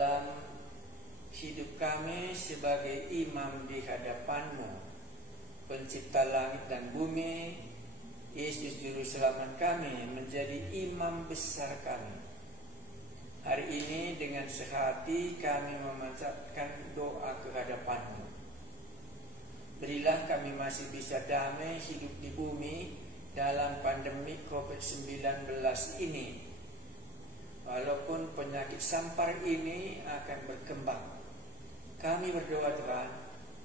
dalam hidup kami sebagai imam di hadapan-Mu, Pencipta langit dan bumi. Yesus Juru Selamat kami menjadi imam besar kami. Hari ini dengan sehati kami memanjatkan doa ke hadapan-Mu. Berilah kami masih bisa damai hidup di bumi dalam pandemi COVID-19 ini. Walaupun penyakit sampar ini akan berkembang, kami berdoa Tuhan,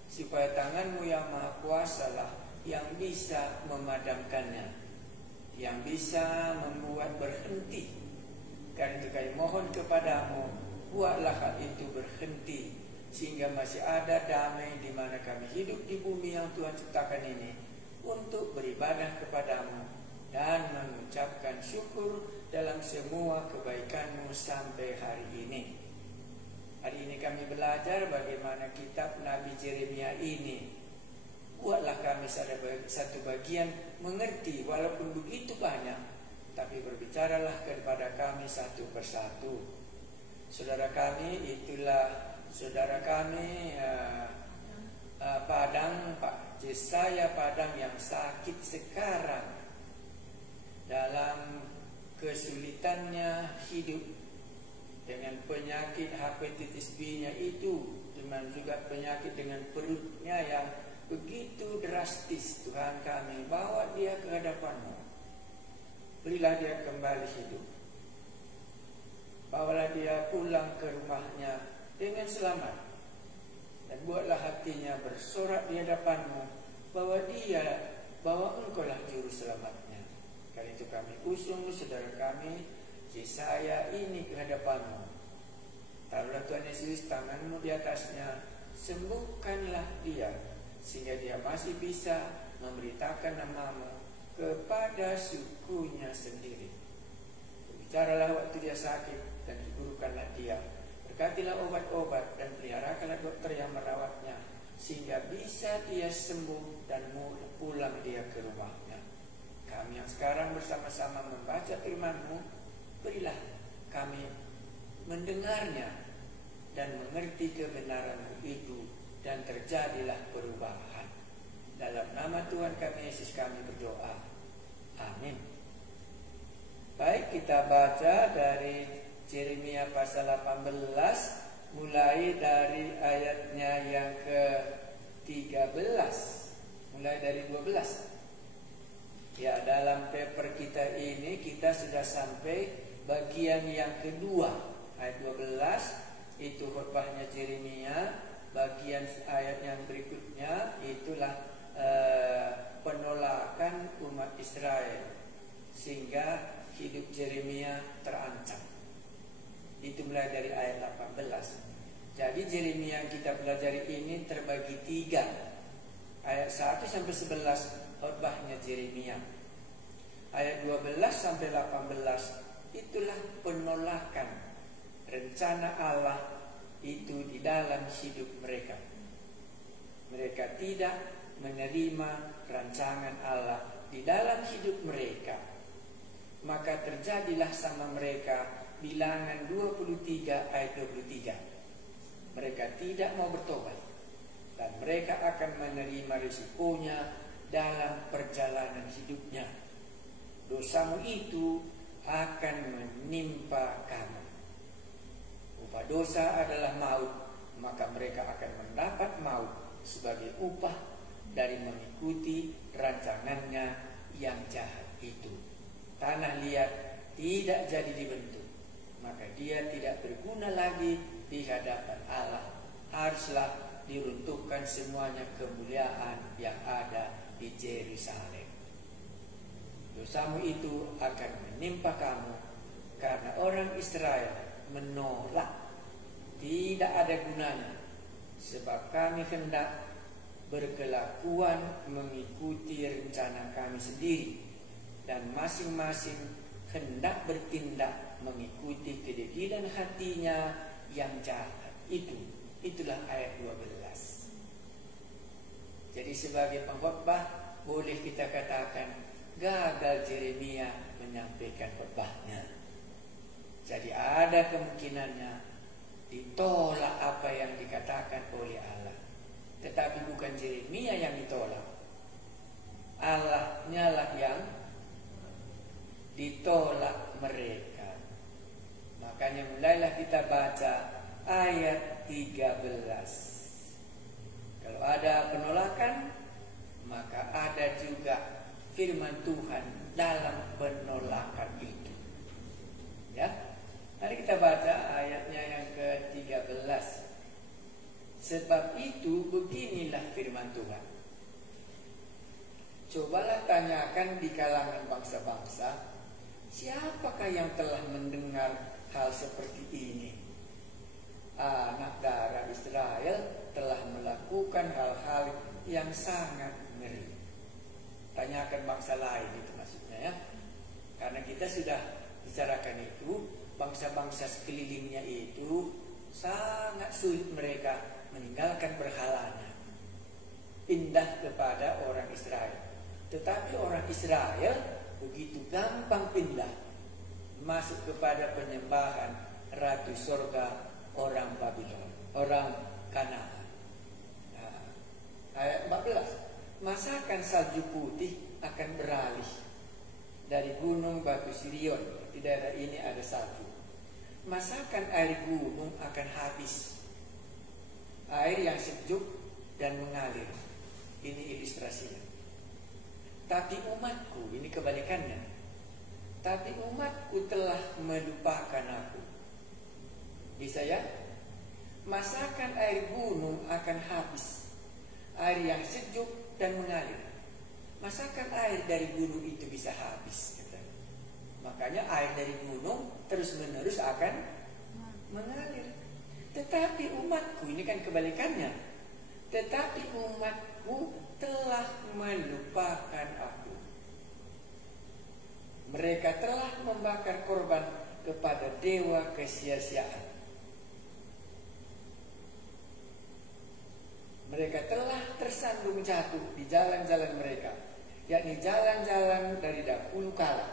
supaya tangan-Mu yang Maha Kuasa lah yang bisa memadamkannya, yang bisa membuat berhenti. Karena itu kami mohon kepada-Mu, buatlah hal itu berhenti, sehingga masih ada damai di mana kami hidup di bumi yang Tuhan ciptakan ini, untuk beribadah kepada-Mu dan mengucapkan syukur dalam semua kebaikan-Mu sampai hari ini. Hari ini kami belajar bagaimana kitab Nabi Yeremia ini. Buatlah kami satu bagian mengerti, walaupun begitu banyak, tapi berbicaralah kepada kami satu persatu. Saudara kami, itulah saudara kami Padang, Pak Jesaya Padang yang sakit sekarang dalam kesulitannya hidup dengan penyakit hepatitis B-nya itu, dengan juga penyakit dengan perutnya yang begitu drastis. Tuhan kami bawa dia ke hadapan-Mu. Berilah dia kembali hidup. Bawalah dia pulang ke rumahnya dengan selamat. Dan buatlah hatinya bersorak di hadapan-Mu bahwa Engkau-lah Juru Selamatnya. Karena itu kami usung saudara kami Jesaya ini ke hadapan-Mu. Taruhlah Tuhan Yesus tangan-Mu di atasnya, sembuhkanlah dia, sehingga dia masih bisa memberitakan nama-Mu kepada sukunya sendiri. Bicaralah waktu dia sakit dan hiburkanlah dia. Berkatilah obat-obat dan peliharakanlah dokter yang merawatnya, sehingga bisa dia sembuh dan pulang dia ke rumahnya. Kami yang sekarang bersama-sama membaca firman-Mu, berilah kami mendengarnya dan mengerti kebenaran-Mu itu, dan terjadilah perubahan. Dalam nama Tuhan kami Yesus kami berdoa. Amin. Baik, kita baca dari Yeremia pasal 18, mulai dari ayatnya yang ke-13, mulai dari 12. Ya, dalam paper kita ini kita sudah sampai bagian yang kedua, ayat 12 itu khotbahnya Yeremia. Bagian ayat yang berikutnya itulah penolakan umat Israel, sehingga hidup Yeremia terancam. Itu mulai dari ayat 18. Jadi Yeremia yang kita pelajari ini terbagi 3. Ayat 1 sampai 11 khotbahnya Yeremia. Ayat 12 sampai 18 itulah penolakan rencana Allah itu di dalam hidup mereka. Mereka tidak menerima rancangan Allah di dalam hidup mereka. Maka terjadilah sama mereka Bilangan 23 ayat 23. Mereka tidak mau bertobat, dan mereka akan menerima risikonya dalam perjalanan hidupnya. Dosamu itu akan menimpa kamu. Upah dosa adalah maut, maka mereka akan mendapat maut sebagai upah dari mengikuti rancangannya yang jahat itu. Tanah liat tidak jadi dibentuk, maka dia tidak berguna lagi di hadapan Allah. Haruslah diruntuhkan semuanya kemuliaan yang ada di Yerusalem. Dosamu itu akan menimpa kamu karena orang Israel menolak. Tidak ada gunanya, sebab kami hendak berkelakuan mengikuti rencana kami sendiri, dan masing-masing hendak bertindak mengikuti kedegilan hatinya yang jahat itu. Itulah ayat 12. Jadi sebagai pengkhotbah boleh kita katakan gagal Yeremia menyampaikan khotbahnya. Jadi ada kemungkinannya ditolak apa yang dikatakan oleh Allah. Tetapi bukan Yeremia yang ditolak, Allahnya lah yang ditolak mereka. Makanya mulailah kita baca ayat 13. Kalau ada penolakan, maka ada juga firman Tuhan dalam penolakan itu. Ya, mari kita baca ayatnya yang ke-13. Sebab itu beginilah firman Tuhan. Cobalah tanyakan di kalangan bangsa-bangsa, siapakah yang telah mendengar hal seperti ini? Anak darah Israel telah melakukan hal-hal yang sangat ngeri. Tanyakan bangsa lain, itu maksudnya ya. Karena kita sudah bicarakan itu, bangsa-bangsa sekelilingnya itu sangat sulit mereka meninggalkan berhalanya, pindah kepada orang Israel. Tetapi orang Israel begitu gampang pindah masuk kepada penyembahan ratu sorga orang Babylon, orang Kanaan. Ayat 14, masakan salju putih akan beralih dari gunung batu Sirion. Di daerah ini ada salju. Masakan air gunung akan habis, air yang sejuk dan mengalir. Ini ilustrasinya. Tapi umatku, ini kebalikannya. Tapi umatku telah melupakan aku. Bisa ya? Masakan air gunung akan habis, air yang sejuk dan mengalir. Masakan air dari gunung itu bisa habis, katanya. Makanya air dari gunung terus menerus akan mengalir. Tetapi umatku, ini kan kebalikannya. Tetapi umatku telah melupakan aku. Mereka telah membakar korban kepada dewa kesia-siaan. Mereka telah tersandung jatuh di jalan-jalan mereka, yakni jalan-jalan dari dahulu kala,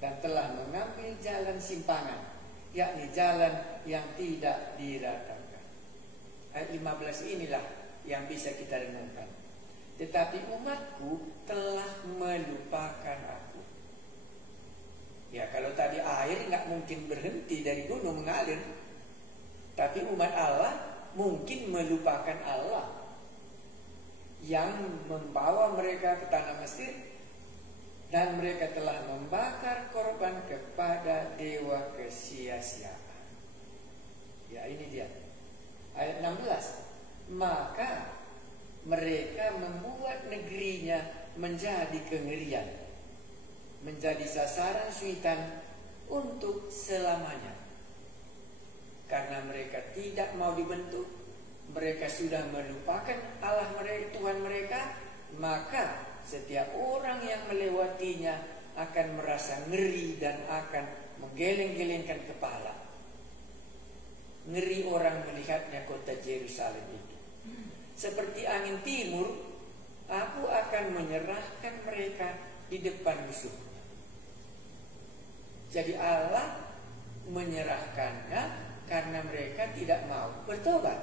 dan telah mengambil jalan simpangan, yakni jalan yang tidak diratakan. Ayat 15 inilah yang bisa kita renungkan. Tetapi umatku telah melupakan aku. Ya, kalau tadi air nggak mungkin berhenti dari gunung mengalir, tapi umat Allah mungkin melupakan Allah yang membawa mereka ke tanah Mesir, dan mereka telah membakar korban kepada dewa kesia-siaan. Ya, ini dia ayat 16. Maka mereka membuat negerinya menjadi kengerian, menjadi sasaran suitan untuk selamanya. Karena mereka tidak mau dibentuk, mereka sudah melupakan Allah mereka, Tuhan mereka, maka setiap orang yang melewatinya akan merasa ngeri dan akan menggeleng-gelengkan kepala. Ngeri orang melihatnya kota Yerusalem itu. Seperti angin timur, aku akan menyerahkan mereka di depan musuhnya. Jadi Allah menyerahkannya karena mereka tidak mau bertobat.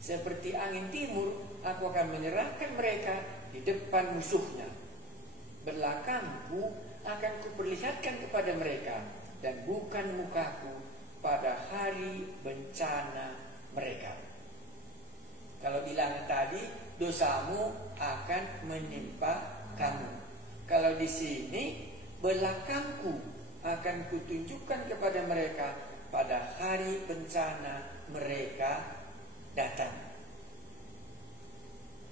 Seperti angin timur, aku akan menyerahkan mereka di depan musuhnya. Belakangku akan kuperlihatkan kepada mereka, dan bukan mukaku pada hari bencana mereka. Kalau bilang tadi, dosamu akan menimpa kamu. Kalau di sini, belakangku akan kutunjukkan kepada mereka pada hari bencana mereka datang.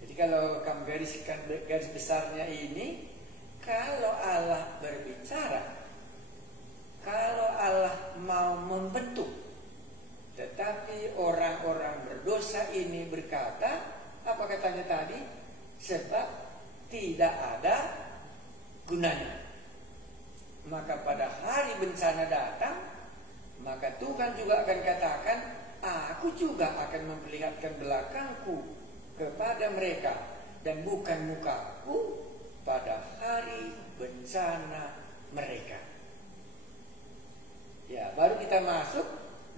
Jadi kalau kamu garis besarnya ini, kalau Allah berbicara, kalau Allah mau membentuk, tetapi orang-orang berdosa ini berkata, apa katanya tadi? Sebab tidak ada gunanya. Maka pada hari bencana datang, maka Tuhan juga akan katakan, aku juga akan memperlihatkan belakangku kepada mereka, dan bukan mukaku pada hari bencana mereka. Ya, baru kita masuk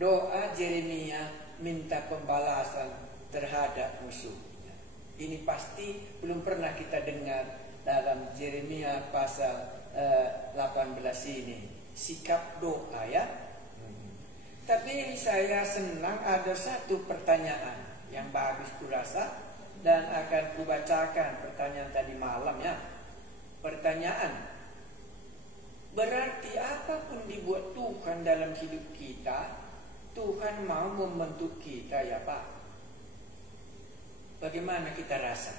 doa Yeremia minta pembalasan terhadap musuhnya. Ini pasti belum pernah kita dengar dalam Yeremia pasal 18 ini. Sikap doa ya. Tapi saya senang ada satu pertanyaan yang bagus kurasa, dan akan kubacakan pertanyaan tadi malam ya. Pertanyaan, berarti apapun dibuat Tuhan dalam hidup kita, Tuhan mau membentuk kita ya Pak? Bagaimana kita rasa?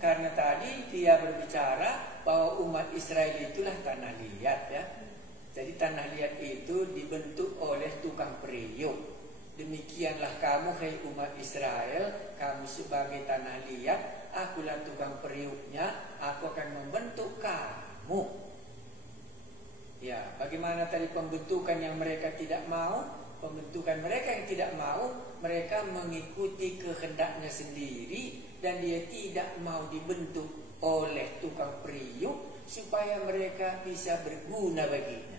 Karena tadi dia berbicara bahwa umat Israel itulah tanah liat ya. Jadi tanah liat itu dibentuk oleh tukang periuk. Demikianlah kamu, hai umat Israel, kamu sebagai tanah liat, akulah tukang periuknya, aku akan membentuk kamu. Ya, bagaimana tadi pembentukan yang mereka tidak mau? Pembentukan mereka yang tidak mau, mereka mengikuti kehendaknya sendiri, dan dia tidak mau dibentuk oleh tukang periuk supaya mereka bisa berguna baginya.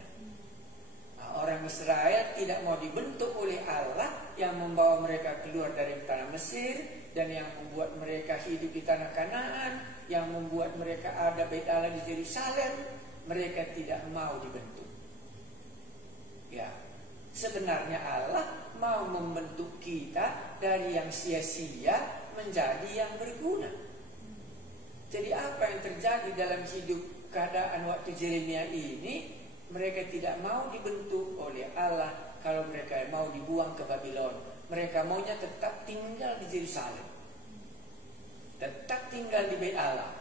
Orang Israel tidak mau dibentuk oleh Allah yang membawa mereka keluar dari tanah Mesir, dan yang membuat mereka hidup di tanah Kanaan, yang membuat mereka ada bait Allah di Yerusalem. Mereka tidak mau dibentuk. Ya, sebenarnya Allah mau membentuk kita dari yang sia-sia menjadi yang berguna. Jadi apa yang terjadi dalam hidup keadaan waktu Yeremia ini? Mereka tidak mau dibentuk oleh Allah. Kalau mereka mau dibuang ke Babylon, mereka maunya tetap tinggal di Yerusalem, tetap tinggal di bait Allah.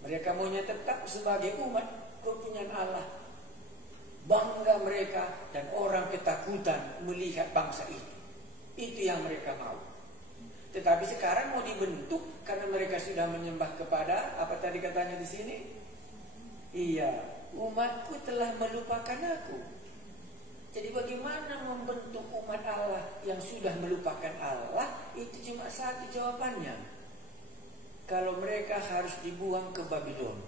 Mereka maunya tetap sebagai umat kepunyaan Allah. Bangga mereka dan orang ketakutan melihat bangsa itu. Itu yang mereka mau. Tetapi sekarang mau dibentuk karena mereka sudah menyembah kepada apa tadi katanya di sini? Iya, umatku telah melupakan aku. Jadi bagaimana membentuk umat Allah yang sudah melupakan Allah? Itu cuma satu jawabannya. Kalau mereka harus dibuang ke Babylon,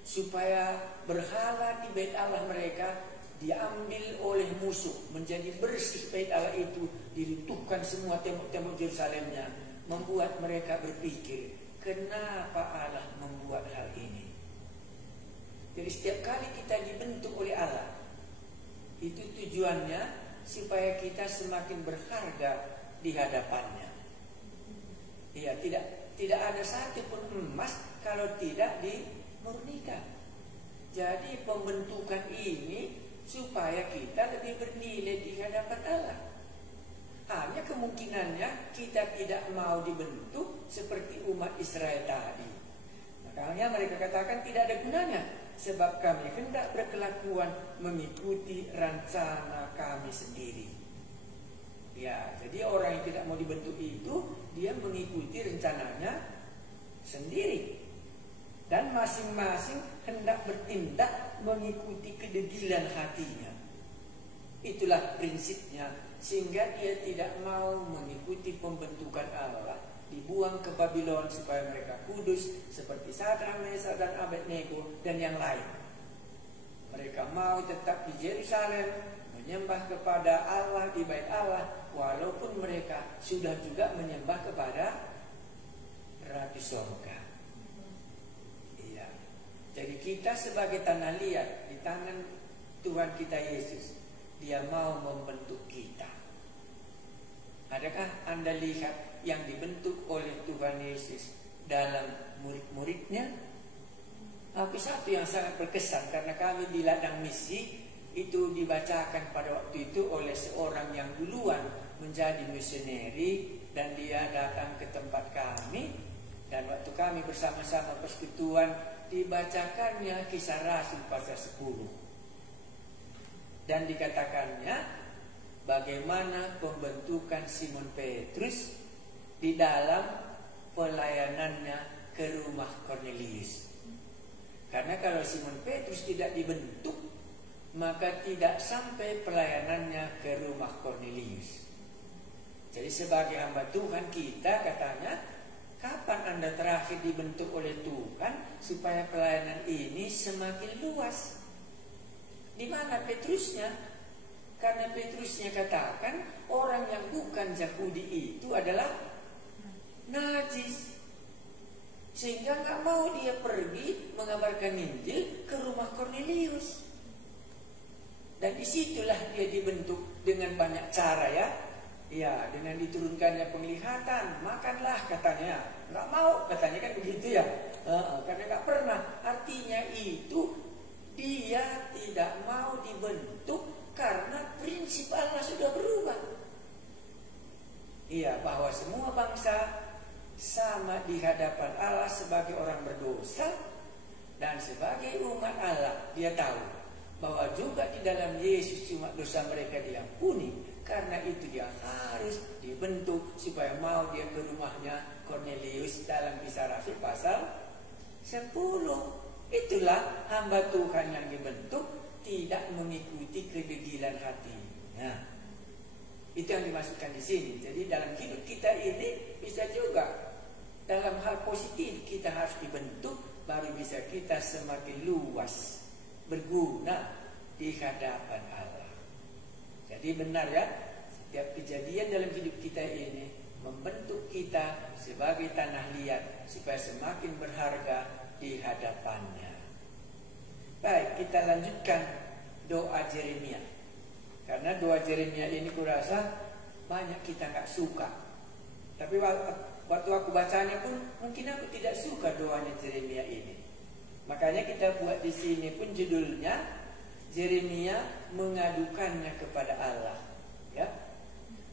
supaya berhala di bait Allah mereka diambil oleh musuh, menjadi bersih bait Allah itu, diruntuhkan semua tembok-tembok Yerusalemnya, membuat mereka berpikir, kenapa Allah membuat hal ini? Jadi setiap kali kita dibentuk oleh Allah, itu tujuannya supaya kita semakin berharga di hadapannya. Ya, tidak ada satupun emas kalau tidak dimurnikan. Jadi pembentukan ini supaya kita lebih bernilai di hadapan Allah. Hanya kemungkinannya kita tidak mau dibentuk seperti umat Israel tadi. Makanya mereka katakan tidak ada gunanya, sebab kami hendak berkelakuan mengikuti rencana kami sendiri. Ya, jadi orang yang tidak mau dibentuk itu, dia mengikuti rencananya sendiri. Dan masing-masing hendak bertindak mengikuti kedegilan hatinya. Itulah prinsipnya, sehingga dia tidak mau mengikuti pembentukan Allah, dibuang ke Babylon supaya mereka kudus seperti Sadrak, Mesak dan Abednego dan yang lain. Mereka mau tetap di Yerusalem, menyembah kepada Allah di bait Allah, walaupun mereka sudah juga menyembah kepada Ratu Sorga. Iya. Jadi kita sebagai tanah liat di tangan Tuhan kita Yesus, Dia mau membentuk kita. Adakah Anda lihat yang dibentuk oleh Tuhan Yesus dalam murid-muridnya? Tapi satu yang sangat berkesan, karena kami di ladang misi itu dibacakan pada waktu itu oleh seorang yang duluan menjadi misioneri, dan dia datang ke tempat kami, dan waktu kami bersama-sama persekutuan dibacakannya Kisah Rasul pasal 10. Dan dikatakannya bagaimana pembentukan Simon Petrus di dalam pelayanannya ke rumah Cornelius. Karena kalau Simon Petrus tidak dibentuk, maka tidak sampai pelayanannya ke rumah Cornelius. Jadi sebagai hamba Tuhan kita, katanya, kapan Anda terakhir dibentuk oleh Tuhan supaya pelayanan ini semakin luas? Di mana Petrusnya? Karena Petrusnya katakan orang yang bukan Yahudi itu adalah najis. Sehingga nggak mau dia pergi mengabarkan Injil ke rumah Kornelius. Dan disitulah dia dibentuk dengan banyak cara ya. Ya, dengan diturunkannya penglihatan, makanlah katanya. Nggak mau katanya kan begitu ya. Karena nggak pernah. Artinya itu dia tidak mau dibentuk karena prinsip Allah sudah berubah. Iya, bahwa semua bangsa sama di hadapan Allah sebagai orang berdosa dan sebagai umat Allah. Dia tahu bahwa juga di dalam Yesus cuma dosa mereka diampuni. Karena itu dia harus dibentuk supaya mau dia ke rumahnya Kornelius dalam Kisah Rasul pasal 10. Itulah hamba Tuhan yang dibentuk tidak mengikuti kedegilan hatinya. Itu yang dimasukkan di sini. Jadi dalam hidup kita ini bisa juga dalam hal positif kita harus dibentuk, baru bisa kita semakin luas berguna di hadapan Allah. Jadi benar ya, setiap kejadian dalam hidup kita ini membentuk kita sebagai tanah liat supaya semakin berharga di hadapannya. Baik, kita lanjutkan doa Yeremia. Karena doa Yeremia ini kurasa banyak kita nggak suka. Tapi waktu aku bacanya pun mungkin aku tidak suka doanya Yeremia ini. Makanya kita buat di sini pun judulnya Yeremia mengadukannya kepada Allah. Ya,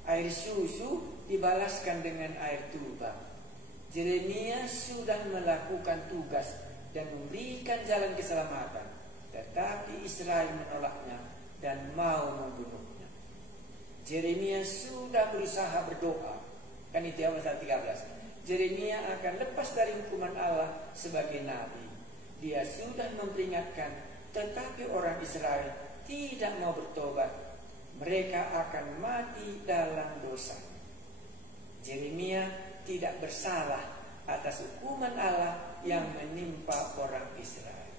air susu dibalaskan dengan air tuba. Yeremia sudah melakukan tugas dan memberikan jalan keselamatan, tetapi Israel menolaknya dan mau membunuhnya. Yeremia sudah berusaha berdoa. Kan itu ya pasal 13. Yeremia akan lepas dari hukuman Allah sebagai nabi. Dia sudah memperingatkan, tetapi orang Israel tidak mau bertobat. Mereka akan mati dalam dosa. Yeremia tidak bersalah atas hukuman Allah yang menimpa orang Israel.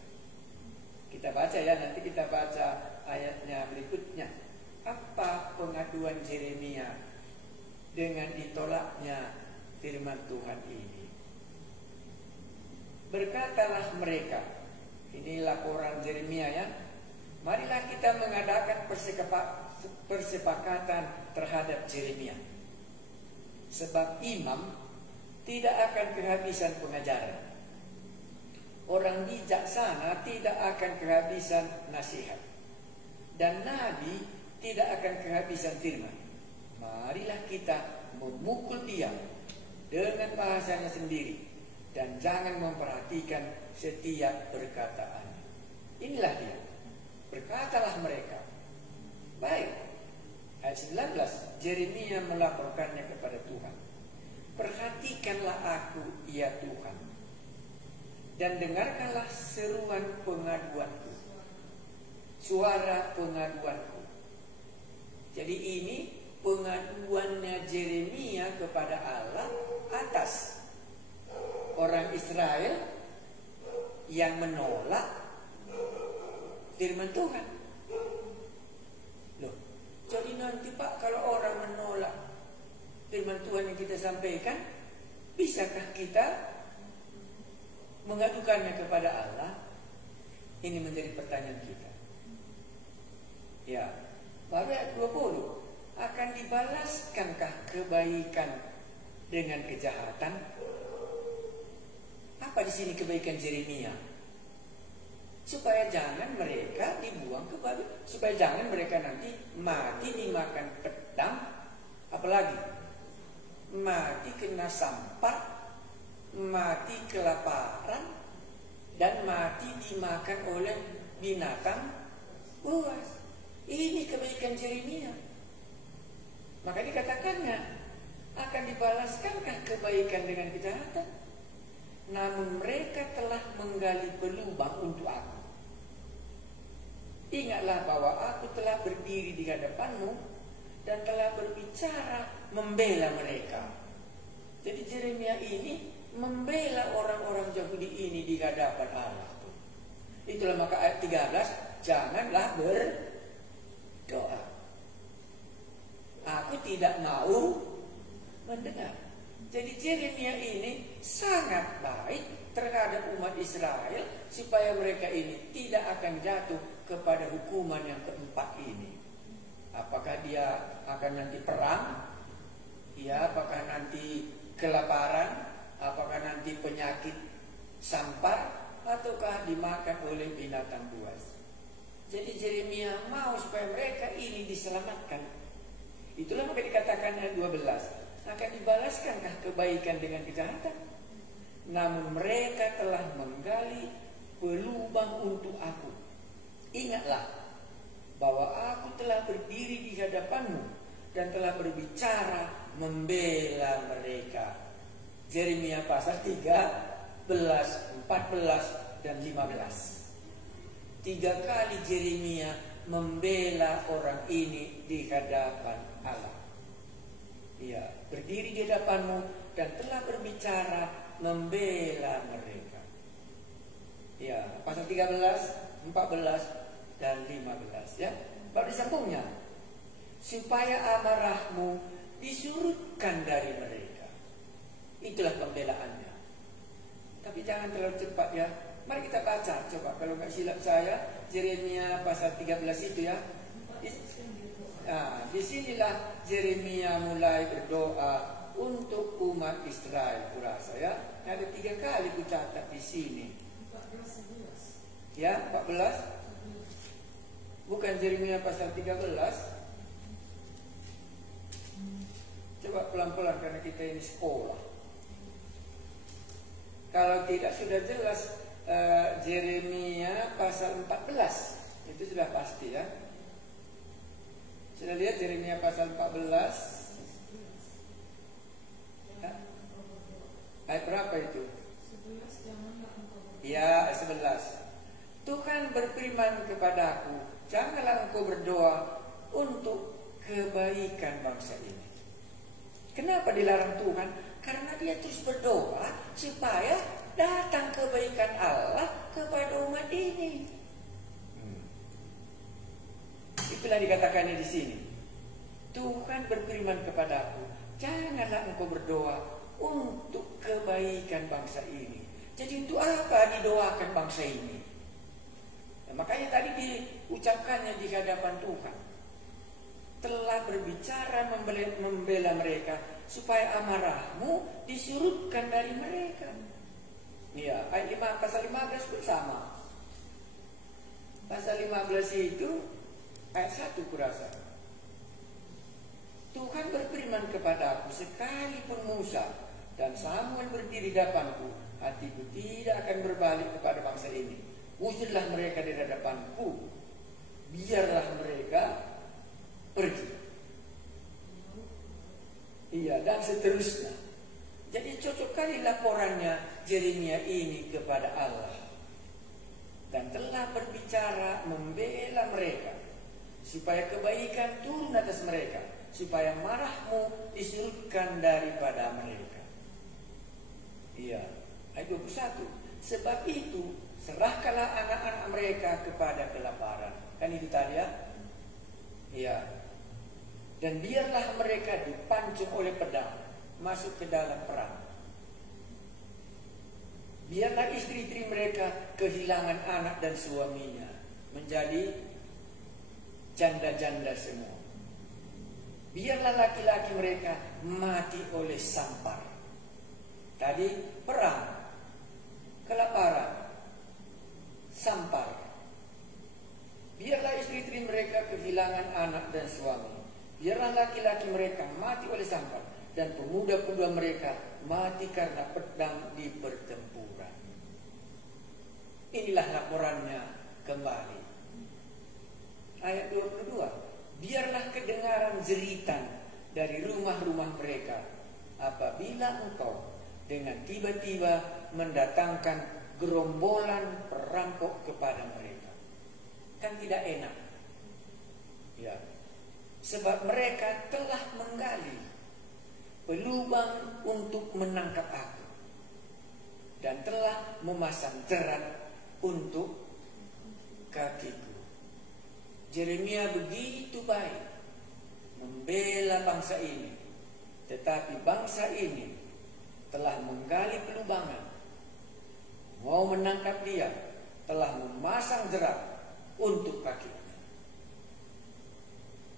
Kita baca ya, nanti kita baca ayatnya berikutnya. Apa pengaduan Yeremia dengan ditolaknya firman Tuhan ini? Berkatalah mereka, ini laporan Yeremia ya, marilah kita mengadakan persepakatan terhadap Yeremia. Sebab imam tidak akan kehabisan pengajaran, orang bijaksana tidak akan kehabisan nasihat, dan nabi tidak akan kehabisan firman. Marilah kita memukul dia dengan bahasanya sendiri dan jangan memperhatikan setiap perkataannya. Inilah dia. Berkatalah mereka. Baik. Ayat 19, Yeremia melaporkannya kepada Tuhan. Perhatikanlah aku, ya Tuhan, dan dengarkanlah seruan pengaduanku, suara pengaduanku. Jadi ini pengaduannya Yeremia kepada Allah atas orang Israel yang menolak firman Tuhan. Loh, jadi nanti Pak, kalau orang menolak firman Tuhan yang kita sampaikan, bisakah kita mengadukannya kepada Allah? Ini menjadi pertanyaan kita. Ya, pada ayat 20, akan dibalaskankah kebaikan dengan kejahatan? Apa di sini kebaikan Yeremia? Supaya jangan mereka dibuang ke babi, supaya jangan mereka nanti mati dimakan pedang, apalagi mati kena sampah, mati kelaparan, dan mati dimakan oleh binatang buas. Ini kebaikan Yeremia. Maka dikatakannya, akan dibalaskankah kebaikan dengan kejahatan? Namun mereka telah menggali pelubang untuk aku. Ingatlah bahwa aku telah berdiri di hadapanmu dan telah berbicara membela mereka. Jadi Yeremia ini membela orang-orang Yahudi ini di hadapan Allah. Itulah maka ayat 13, janganlah berdoa. tidak mau mendengar. Jadi Yeremia ini sangat baik terhadap umat Israel supaya mereka ini tidak akan jatuh kepada hukuman yang keempat ini. Apakah dia akan nanti perang? Ya, apakah nanti kelaparan? Apakah nanti penyakit sampar? Ataukah dimakan oleh binatang buas? Jadi Yeremia mau supaya mereka ini diselamatkan. Itulah maka dikatakan ayat 12, akan dibalaskankah kebaikan dengan kejahatan? Namun mereka telah menggali pelubang untuk aku. Ingatlah bahwa aku telah berdiri di hadapanmu dan telah berbicara membela mereka. Yeremia pasal 13, 14 dan 15. 3 kali Yeremia membela orang ini di hadapan Allah. Ya, berdiri di hadapanmu dan telah berbicara membela mereka. Ya, pasal 13, 14 dan 15 ya. Baru disambungnya. Supaya amarahmu disurutkan dari mereka. Itulah pembelaannya. Tapi jangan terlalu cepat ya. Mari kita baca, coba kalau nggak silap saya, Yeremia pasal 13 itu ya. Disinilah Yeremia mulai berdoa untuk umat Israel, kurasa ya. Ada 3 kali ku catat di sini. 14. Ya, 14. Bukan Yeremia pasal 13. Coba pelan-pelan karena kita ini sekolah. Kalau tidak sudah jelas Yeremia pasal 14 itu sudah pasti ya. Sudah lihat Yeremia pasal 14 ya? Ayat berapa itu? 11. Ya, 11. Tuhan berfirman kepadaku, janganlah engkau berdoa untuk kebaikan bangsa ini. Kenapa dilarang Tuhan? Karena dia terus berdoa supaya datang kebaikan Allah kepada umat ini. Itulah dikatakannya di sini. Tuhan berfirman kepadaku, janganlah engkau berdoa untuk kebaikan bangsa ini. Jadi untuk apa didoakan bangsa ini? Nah, makanya tadi diucapkannya di hadapan Tuhan. Telah berbicara membela mereka supaya amarahmu disurutkan dari mereka. Ya, ayat 5, pasal 15 pun sama. Pasal 15 itu ayat 1 kurasa. Tuhan berfirman kepadaku, sekalipun Musa dan Samuel berdiri di hadapanku, hatiku tidak akan berbalik kepada bangsa ini. Usirlah mereka di hadapanku, biarlah mereka pergi. Iya, dan seterusnya. Jadi cocok kali laporannya Yeremia ini kepada Allah. Dan telah berbicara membela mereka supaya kebaikan turun atas mereka, supaya marahmu disurutkan daripada mereka. Iya, ayat 21. Sebab itu serahkanlah anak-anak mereka kepada kelaparan. Kan itu tadi ya? Iya. Dan biarlah mereka dipancung oleh pedang masuk ke dalam perang. Biarlah istri-istri mereka kehilangan anak dan suaminya, menjadi janda-janda semua. Biarlah laki-laki mereka mati oleh sampar. Tadi perang, kelaparan, sampar. Biarlah istri-istri mereka kehilangan anak dan suami. Biarlah laki-laki mereka mati oleh sampar, dan pemuda-pemuda mereka mati karena pedang di pertempuran. Inilah laporannya kembali. Ayat 22. Biarlah kedengaran jeritan dari rumah-rumah mereka apabila engkau dengan tiba-tiba mendatangkan gerombolan perampok kepada mereka. Kan tidak enak. Ya. Sebab mereka telah menggali pelubang untuk menangkap aku dan telah memasang jerat untuk kakiku. Yeremia begitu baik membela bangsa ini. Tetapi bangsa ini telah menggali pelubangan, mau menangkap dia, telah memasang jerat untuk kakinya.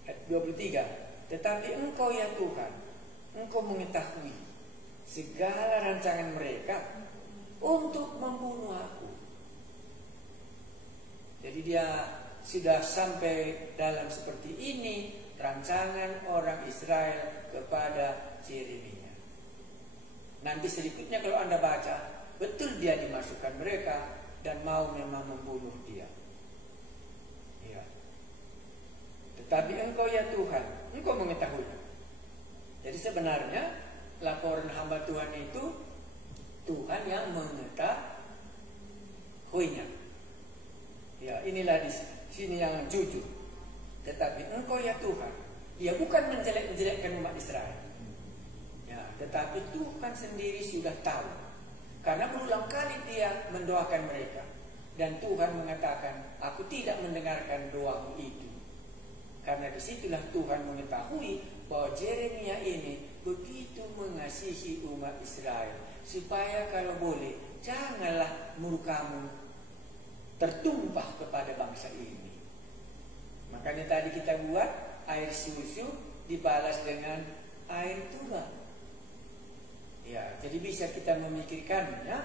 Ayat 23, tetapi engkau ya Tuhan, engkau mengetahui segala rancangan mereka untuk membunuh aku. Jadi dia sudah sampai dalam seperti ini rancangan orang Israel kepada Yeremia. Nanti selanjutnya kalau Anda baca, betul dia dimasukkan mereka dan mau memang membunuh dia. Ya. Tetapi engkau ya Tuhan, engkau mengetahui. Jadi sebenarnya laporan hamba Tuhan itu Tuhan yang mengetahuinya. Ya, inilah di sini yang jujur. Tetapi engkau ya Tuhan, dia bukan menjelek-jelekkan umat Israel. Ya, tetapi Tuhan sendiri sudah tahu. Karena berulang kali dia mendoakan mereka. Dan Tuhan mengatakan, aku tidak mendengarkan doamu itu. Karena disitulah Tuhan mengetahui bahwa Yeremia ini begitu mengasihi umat Israel. Supaya kalau boleh, janganlah murkamu tertumpah kepada bangsa ini. Makanya tadi kita buat air susu dibalas dengan air tuba. Ya, jadi bisa kita memikirkannya.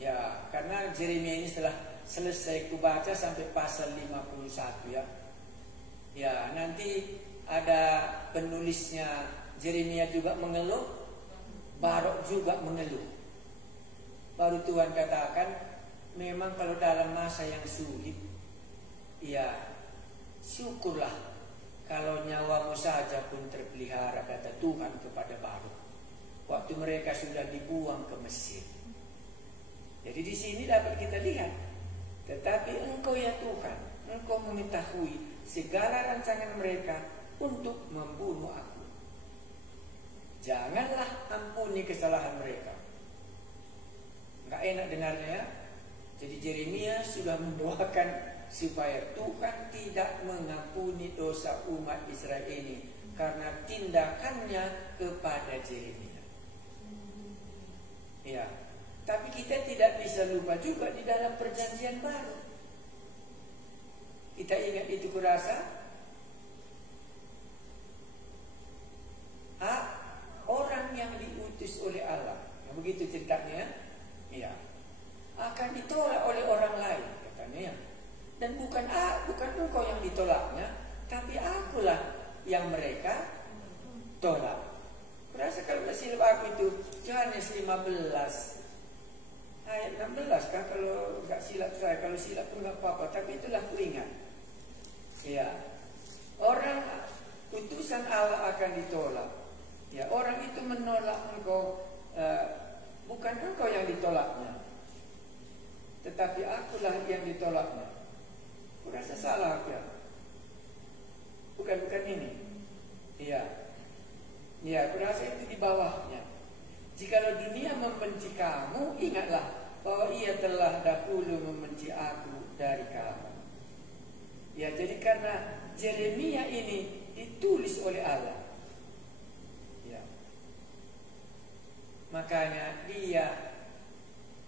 Ya, karena Yeremia ini setelah selesai kubaca sampai pasal 51 ya. Ya, nanti ada penulisnya Yeremia juga mengeluh, Baruk juga mengeluh. Baru Tuhan katakan, memang kalau dalam masa yang sulit, ya syukurlah kalau nyawamu saja pun terpelihara, kata Tuhan kepada Baruk. Waktu mereka sudah dibuang ke Mesir. Jadi di sini dapat kita lihat, tetapi engkau ya Tuhan, engkau mengetahui segala rancangan mereka untuk membunuh aku. Janganlah ampuni kesalahan mereka. Nggak enak dengarnya ya. Jadi Yeremia sudah mendoakan supaya Tuhan tidak mengampuni dosa umat Israel ini karena tindakannya kepada Yeremia. Ya, tapi kita tidak bisa lupa juga di dalam perjanjian baru. Kita ingat itu kurasa orang yang diutus oleh Allah, ya, begitu ceritanya, ya, akan ditolak oleh orang lain, katanya. Dan bukan engkau yang ditolaknya, tapi akulah yang mereka tolak. Berasa kalau nggak silap aku itu Yohanes 15 ayat 16 kan, kalau nggak silap saya, kalau silap pun nggak apa-apa, tapi itulah ku ingat. Ya, orang utusan Allah akan ditolak. Ya, orang itu menolak engkau, bukan engkau yang ditolaknya, tetapi akulah yang ditolaknya. Kurasa salah ya? Bukan ini. Iya. Ya, kurasa itu di bawahnya. Jikalau dunia membenci kamu, ingatlah bahwa ia telah dahulu membenci aku dari kamu. Ya, jadi karena Yeremia ini ditulis oleh Allah, ya, makanya dia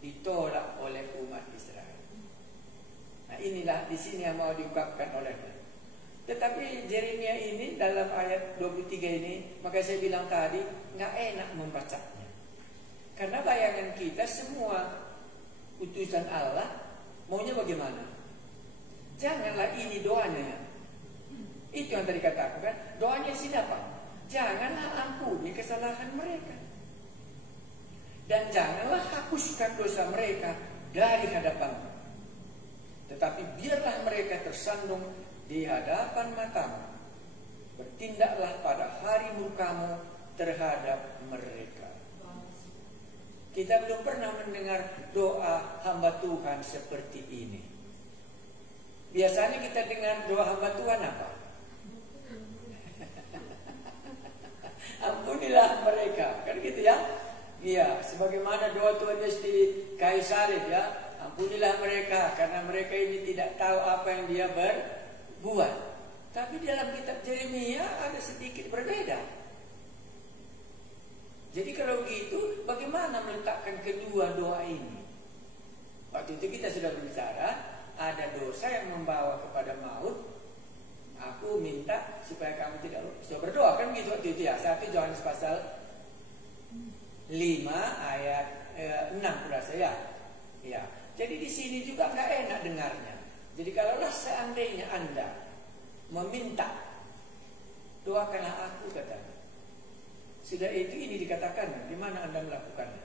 ditolak oleh umat Israel. Nah, inilah di sini yang mau diungkapkan olehnya. Tetapi Yeremia ini dalam ayat 23 ini, maka saya bilang tadi, nggak enak membacanya. Karena bayangan kita semua utusan Allah maunya bagaimana? Janganlah ini doanya. Itu yang tadi katakan, doanya siapa? Janganlah ampuni kesalahan mereka. Dan janganlah hapuskan dosa mereka dari hadapanmu. Tetapi biarlah mereka tersandung di hadapan matamu. Bertindaklah pada hari murkamu terhadap mereka. Kita belum pernah mendengar doa hamba Tuhan seperti ini. Biasanya kita dengar doa hamba Tuhan apa? Ampunilah mereka, kan gitu ya? Iya, sebagaimana doa Tuhan Yesus di kayu salib ya, ampunilah mereka karena mereka ini tidak tahu apa yang dia berbuat. Tapi dalam kitab Yeremia ada sedikit berbeda. Jadi kalau begitu, bagaimana meletakkan kedua doa ini? Waktu itu kita sudah berbicara, ada dosa yang membawa kepada maut. Aku minta supaya kamu tidak lupa berdoa, kan gitu waktu itu ya. 1 Yohanes pasal 5 ayat 6 berasa ya. Ya. Jadi di sini juga nggak enak dengarnya. Jadi kalaulah seandainya Anda meminta, doakanlah aku, katanya. Sudah itu ini dikatakan, di mana Anda melakukannya?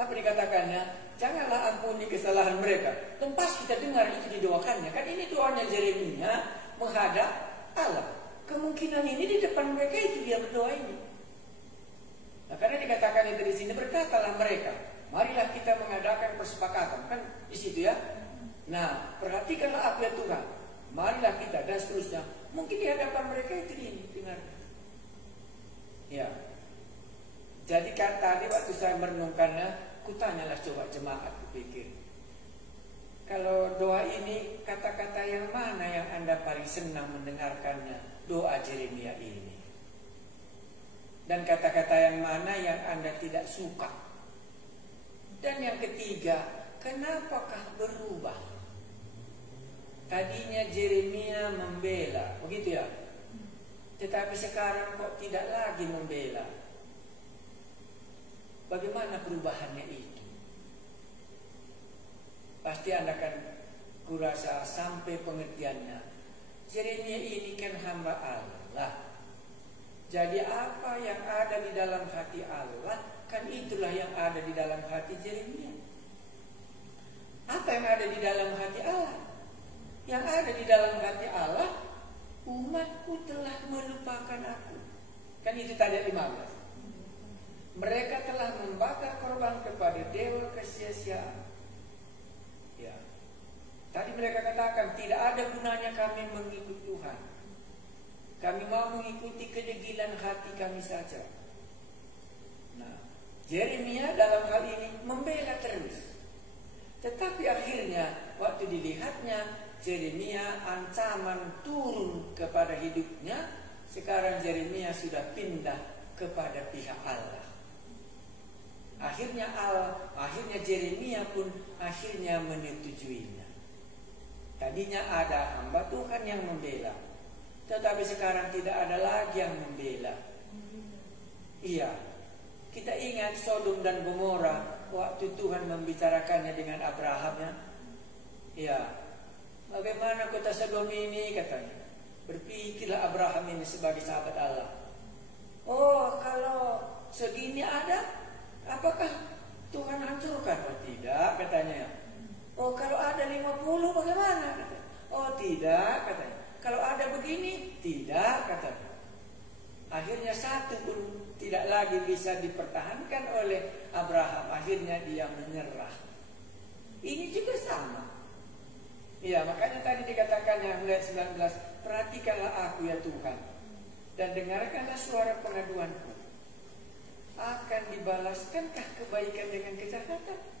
Apa dikatakannya? Janganlah ampuni kesalahan mereka. Dan pas kita dengar itu didoakannya, kan ini doanya Yeremia menghadap Allah. Kemungkinan ini di depan mereka itu dia berdoa ini. Nah, karena dikatakan itu di sini, berkatalah mereka, marilah kita mengadakan persepakatan, kan di situ ya. Nah, perhatikanlah apa ya Tuhan, marilah kita, dan seterusnya. Mungkin di hadapan mereka itu ini dengar. Ya. Jadi kan tadi waktu saya merenungkannya, kutanyalah coba jemaat, kupikir, kalau doa ini kata-kata yang mana yang Anda paling senang mendengarkannya? Doa Yeremia ini. Dan kata-kata yang mana yang Anda tidak suka? Dan yang ketiga, kenapakah berubah? Tadinya Yeremia membela, begitu ya? Tetapi sekarang kok tidak lagi membela? Bagaimana perubahannya itu? Pasti Anda akan kurasa sampai pengertiannya. Yeremia ini kan hamba Allah. Jadi apa yang ada di dalam hati Allah, kan itulah yang ada di dalam hati Yeremia. Apa yang ada di dalam hati Allah? Yang ada di dalam hati Allah, umatku telah melupakan aku. Kan itu tadi ayat 15. Mereka telah membakar korban kepada dewa kesia-siaan. Ya. Tadi mereka katakan tidak ada gunanya kami mengikut Tuhan. Kami mau mengikuti kedegilan hati kami saja. Nah, Yeremia dalam hal ini membela terus. Tetapi akhirnya waktu dilihatnya Yeremia ancaman turun kepada hidupnya, sekarang Yeremia sudah pindah kepada pihak Allah. Akhirnya Yeremia pun akhirnya menyetujuinya. Tadinya ada hamba Tuhan yang membela, tetapi sekarang tidak ada lagi yang membela. Iya, kita ingat Sodom dan Gomora waktu Tuhan membicarakannya dengan Abraham ya. Iya, bagaimana kota Sodom ini, katanya. Berpikirlah Abraham ini sebagai sahabat Allah. Oh, kalau segini ada, apakah Tuhan hancurkan? Oh tidak, katanya. Oh kalau ada 50 bagaimana? Oh tidak, katanya. Kalau ada begini, tidak, katanya. Akhirnya satu pun tidak lagi bisa dipertahankan oleh Abraham. Akhirnya dia menyerah. Ini juga sama. Ya, makanya tadi dikatakan yang ayat 19, perhatikanlah aku ya Tuhan, dan dengarkanlah suara pengaduanku. Akan dibalaskankah kebaikan dengan kejahatan?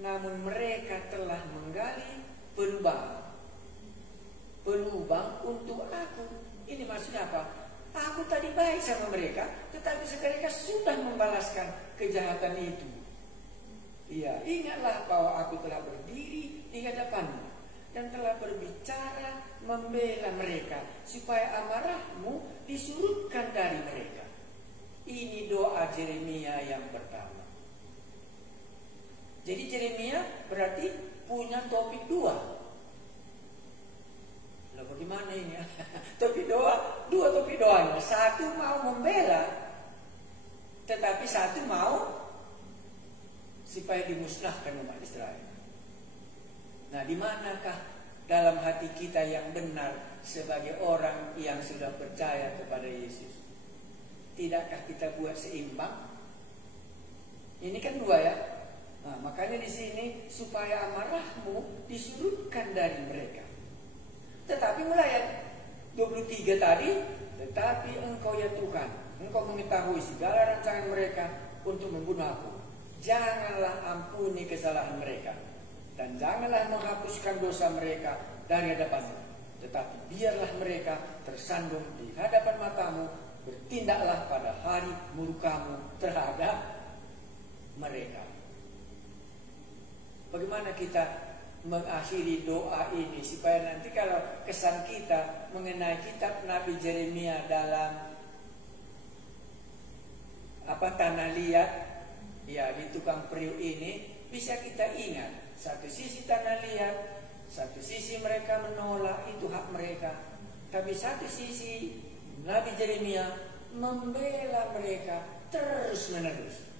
Namun mereka telah menggali pelubang untuk aku. Ini maksudnya apa? Aku tadi baik sama mereka, tetapi mereka sudah membalaskan kejahatan itu. Iya, ingatlah bahwa aku telah berdiri di hadapanmu dan telah berbicara membela mereka, supaya amarahmu disurutkan dari mereka. Ini doa Yeremia yang pertama. Jadi Yeremia berarti punya topik dua. Lalu bagaimana ini? Topik dua topik doanya. Satu mau membela, tetapi satu mau supaya dimusnahkan umat Israel. Nah, di manakah dalam hati kita yang benar sebagai orang yang sudah percaya kepada Yesus? Tidakkah kita buat seimbang? Ini kan dua ya. Nah, makanya di sini supaya amarahmu disurutkan dari mereka. Tetapi mulai ayat 23 tadi, tetapi engkau ya Tuhan, engkau mengetahui segala rancangan mereka untuk membunuh aku. Janganlah ampuni kesalahan mereka, dan janganlah menghapuskan dosa mereka dari hadapanmu. tetapi biarlah mereka tersandung di hadapan matamu, bertindaklah pada hari murkamu terhadap mereka. Bagaimana kita mengakhiri doa ini supaya nanti kalau kesan kita mengenai kitab Nabi Yeremia dalam tanah liat, ya di tukang periuk ini bisa kita ingat, satu sisi tanah liat, satu sisi mereka menolak, itu hak mereka. Tapi satu sisi Nabi Yeremia membela mereka terus menerus.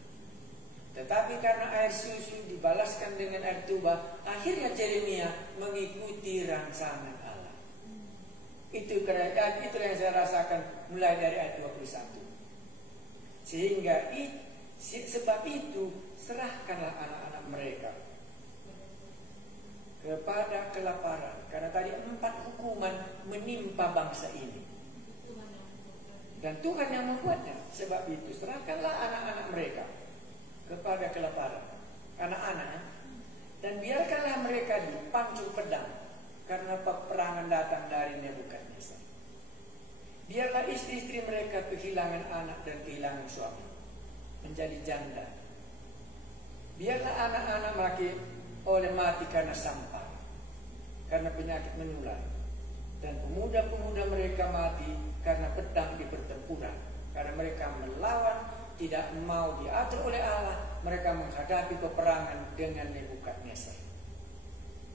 Tetapi karena air susu dibalaskan dengan air tuba, akhirnya Yeremia mengikuti rancangan Allah. Itu yang saya rasakan mulai dari ayat 21. Sehingga sebab itu serahkanlah anak-anak mereka kepada kelaparan, karena tadi 4 hukuman menimpa bangsa ini dan Tuhan yang membuatnya. Sebab itu serahkanlah anak-anak mereka kepada kelaparan, anak-anaknya, dan biarkanlah mereka dipancung pedang karena peperangan datang dari Nebukadnezar. Biarlah istri-istri mereka kehilangan anak dan kehilangan suami, menjadi janda. Biarlah anak-anak mati karena sampah, karena penyakit menular, dan pemuda-pemuda mereka mati karena pedang di pertempuran, karena mereka melawan, tidak mau diatur oleh Allah. Mereka menghadapi peperangan dengan Nebukadnezar.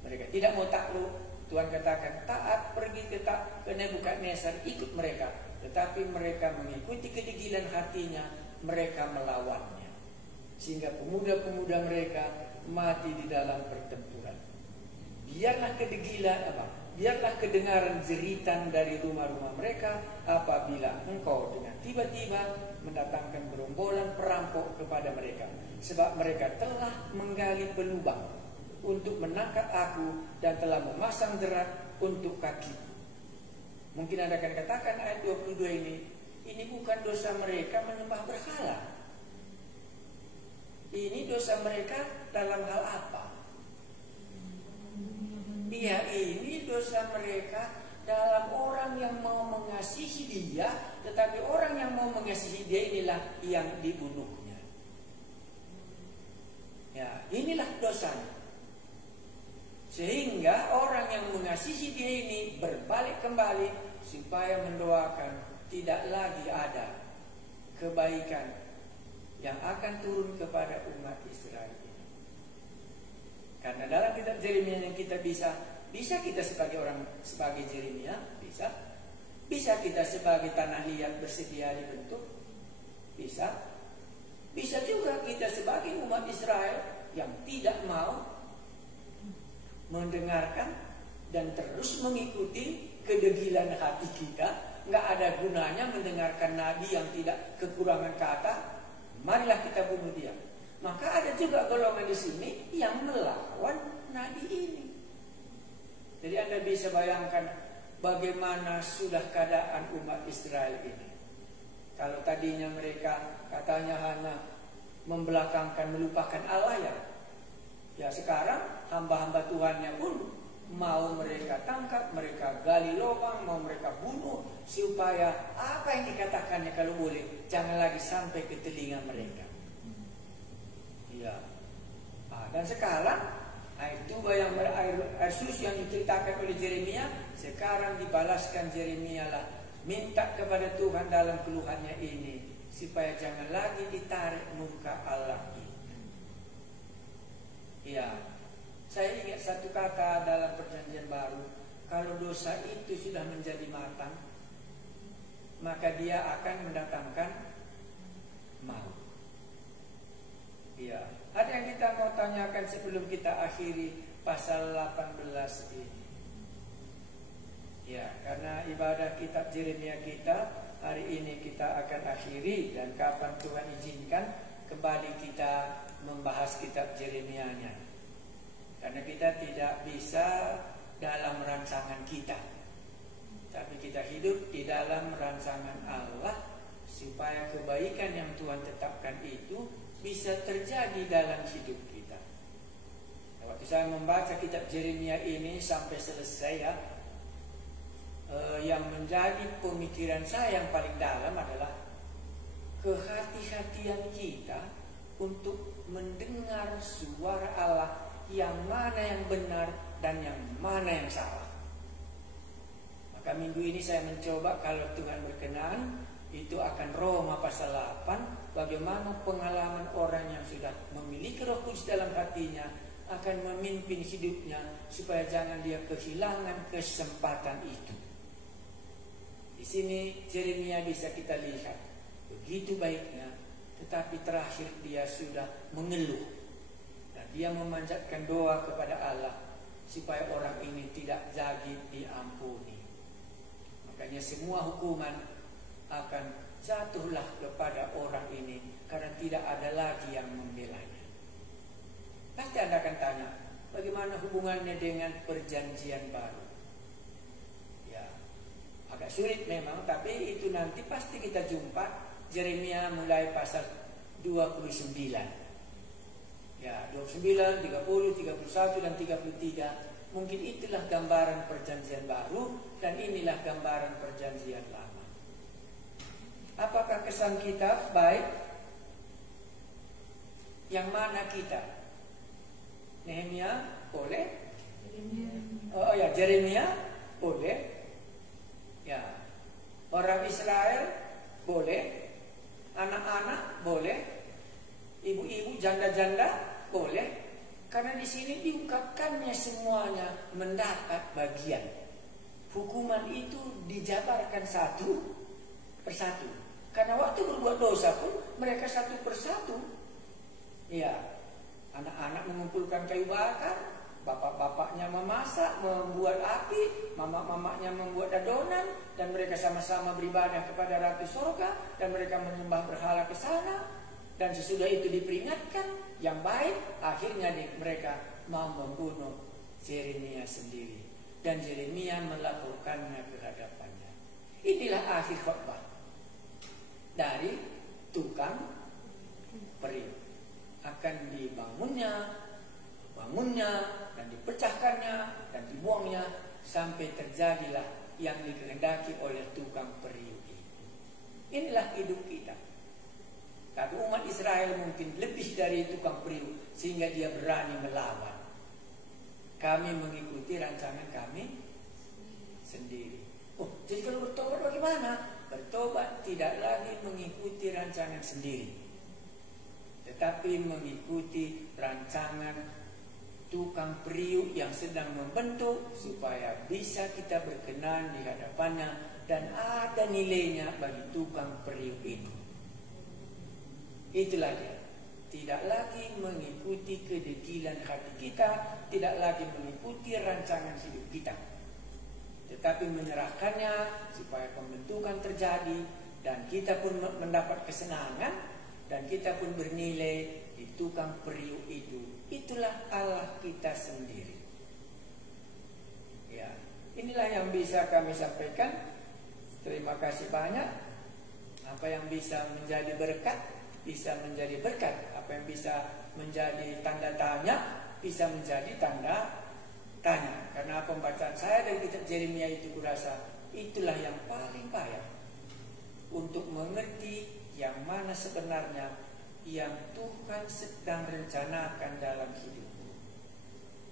Mereka tidak mau takluk. Tuhan katakan taat, pergi ke Nebukadnezar, ikut mereka. Tetapi mereka mengikuti kedegilan hatinya, mereka melawannya, sehingga pemuda-pemuda mereka mati di dalam pertempuran. Biarlah biarlah kedengaran jeritan dari rumah-rumah mereka apabila engkau dengan tiba-tiba mendatangkan gerombolan perampok kepada mereka, sebab mereka telah menggali pelubang untuk menangkap aku dan telah memasang jerat untuk kaki. Mungkin Anda akan katakan ayat 22 ini bukan dosa mereka menyembah berhala. Ini dosa mereka dalam hal apa? Ya, ini dosa mereka dalam orang yang mau mengasihi dia, tetapi orang yang mau mengasihi dia inilah yang dibunuhnya. Ya, inilah dosanya. Sehingga orang yang mengasihi dia ini berbalik kembali supaya mendoakan tidak lagi ada kebaikan yang akan turun kepada umat Israel ini. Karena dalam kitab Yeremia yang kita bisa kita sebagai Yeremia, bisa kita sebagai tanah liat bersedia dibentuk, bisa juga kita sebagai umat Israel yang tidak mau mendengarkan dan terus mengikuti kedegilan hati kita. Nggak ada gunanya mendengarkan nabi yang tidak kekurangan kata, marilah kita bunuh dia. Maka ada juga golongan di sini yang melawan nabi ini. Jadi Anda bisa bayangkan bagaimana sudah keadaan umat Israel ini. Kalau tadinya mereka katanya hanya membelakangkan, melupakan Allah, ya sekarang hamba-hamba Tuhannya pun mau mereka tangkap, mereka gali lubang, mau mereka bunuh, supaya apa yang dikatakannya kalau boleh jangan lagi sampai ke telinga mereka. Ya. Dan sekarang air tuba yang air susu yang diceritakan oleh Yeremia, sekarang dibalaskan Yeremia lah, minta kepada Tuhan dalam keluhannya ini supaya jangan lagi ditarik muka Allah ini. Ya, saya ingat satu kata dalam Perjanjian Baru, kalau dosa itu sudah menjadi matang, maka dia akan mendatangkan maut. Ya, ada yang kita mau tanyakan sebelum kita akhiri pasal 18 ini. Ya, karena ibadah kitab Yeremia kita hari ini kita akan akhiri, dan kapan Tuhan izinkan kembali kita membahas kitab Yeremia-nya. Karena kita tidak bisa dalam rancangan kita, tapi kita hidup di dalam rancangan Allah supaya kebaikan yang Tuhan tetapkan itu bisa terjadi dalam hidup kita. Waktu saya membaca kitab Yeremia ini sampai selesai, yang menjadi pemikiran saya yang paling dalam adalah kehati-hatian kita untuk mendengar suara Allah yang mana yang benar dan yang mana yang salah. Maka minggu ini saya mencoba, kalau Tuhan berkenan, itu akan Roma pasal 8, bagaimana pengalaman orang yang sudah memiliki Roh Kudus dalam hatinya akan memimpin hidupnya supaya jangan dia kehilangan kesempatan itu. Di sini Yeremia bisa kita lihat begitu baiknya, tetapi terakhir dia sudah mengeluh dan dia memanjatkan doa kepada Allah supaya orang ini tidak jadi diampuni. Makanya semua hukuman akan jatuhlah kepada orang ini karena tidak ada lagi yang membelanya. Pasti Anda akan tanya, bagaimana hubungannya dengan perjanjian baru? Ya, agak sulit memang, tapi itu nanti pasti kita jumpa. Yeremia mulai pasal 29. Ya, 29, 30, 31 dan 33. Mungkin itulah gambaran perjanjian baru dan inilah gambaran perjanjian lama. Apakah kesan kita baik? Yang mana kita? Nehemia boleh? Oh ya, Yeremia boleh. Ya, orang Israel boleh. Anak-anak boleh, ibu-ibu, janda-janda boleh, karena di sini diungkapkannya semuanya mendapat bagian. Hukuman itu dijabarkan satu persatu, karena waktu berbuat dosa pun mereka satu persatu. Ya, anak-anak mengumpulkan kayu bakar, bapak-bapaknya memasak, membuat api, mama-mamanya membuat adonan, dan mereka sama-sama beribadah kepada Ratu Sorga, dan mereka menyembah berhala ke sana. Dan sesudah itu diperingatkan yang baik, akhirnya mereka mau membunuh Yeremia sendiri, dan Yeremia melaporkannya ke hadapannya. Inilah akhir khotbah dari tukang periuk. Akan dibangunnya dan dipecahkannya dan dibuangnya sampai terjadilah yang dikehendaki oleh tukang periuk itu. Inilah hidup kita. Tapi umat Israel mungkin lebih dari tukang periuk sehingga dia berani melawan. Kami mengikuti rancangan kami sendiri. Oh, jadi kalau bertobat bagaimana? Bertobat tidak lagi mengikuti rancangan sendiri, tetapi mengikuti rancangan tukang periuk yang sedang membentuk supaya bisa kita berkenan di hadapannya dan ada nilainya bagi tukang periuk itu. Itulah dia. Tidak lagi mengikuti kedegilan hati kita, tidak lagi mengikuti rancangan hidup kita, tetapi menyerahkannya supaya pembentukan terjadi dan kita pun mendapat kesenangan dan kita pun bernilai di tukang periuk itu. Itulah Allah kita sendiri. Ya, inilah yang bisa kami sampaikan. Terima kasih banyak. Apa yang bisa menjadi berkat, bisa menjadi berkat. Apa yang bisa menjadi tanda tanya, bisa menjadi tanda tanya. Karena pembacaan saya dari kitab Yeremia itu kurasa itulah yang paling payah untuk mengerti yang mana sebenarnya yang Tuhan sedang rencanakan dalam hidupmu.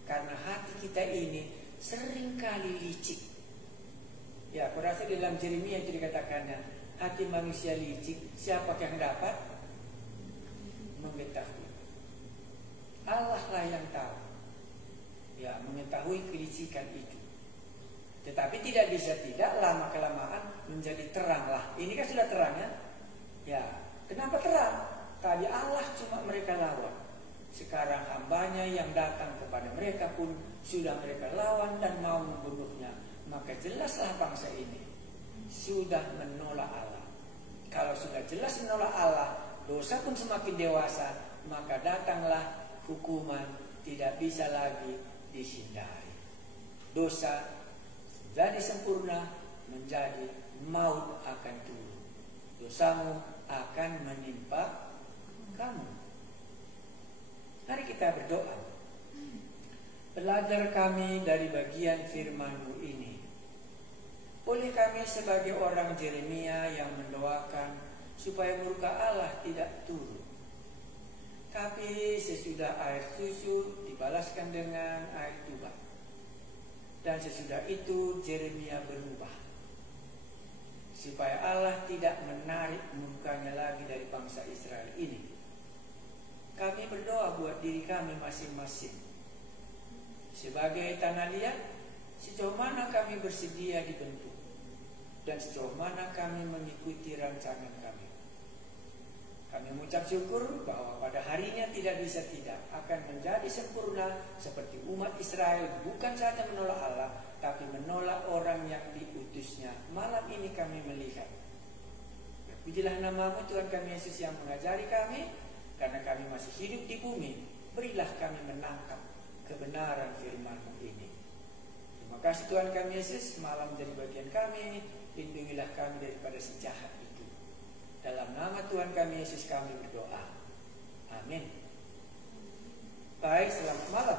Karena hati kita ini seringkali licik. Ya, aku rasa dalam Yeremia itu dikatakannya, hati manusia licik, siapa yang dapat mengetahui? Allah lah yang tahu. Ya, mengetahui kelicikan itu. Tetapi tidak bisa tidak, lama-kelamaan menjadi teranglah. Ini kan sudah terang ya. Ya, kenapa terang? Tadi Allah cuma mereka lawan. Sekarang hambanya yang datang kepada mereka pun sudah mereka lawan dan mau membunuhnya. Maka jelaslah bangsa ini sudah menolak Allah. Kalau sudah jelas menolak Allah, dosa pun semakin dewasa, maka datanglah hukuman tidak bisa lagi dihindari. Dosa jadi sempurna, menjadi maut akan turun. Dosamu akan menimpa kamu. Mari kita berdoa. Belajar kami dari bagian firman-Mu ini. Boleh kami sebagai orang Yeremia yang mendoakan supaya murka Allah tidak turun. Tapi sesudah air susu dibalaskan dengan air tuba. Dan sesudah itu Yeremia berubah, supaya Allah tidak menarik murkanya lagi dari bangsa Israel ini. Kami berdoa buat diri kami masing-masing. Sebagai tanah liat, sejauh mana kami bersedia dibentuk, dan sejauh mana kami mengikuti rancangan kami. Kami mengucap syukur bahwa pada harinya tidak bisa tidak akan menjadi sempurna seperti umat Israel, bukan saja menolak Allah, tapi menolak orang yang diutusnya. Malam ini kami melihat, pujilah nama-Mu Tuhan kami Yesus yang mengajari kami, karena kami masih hidup di bumi. Berilah kami menangkap kebenaran firman-Mu ini. Terima kasih Tuhan kami Yesus, malam menjadi bagian kami. Lindungilah kami daripada si jahat itu. Dalam nama Tuhan kami Yesus kami berdoa. Amin. Baik, selamat malam.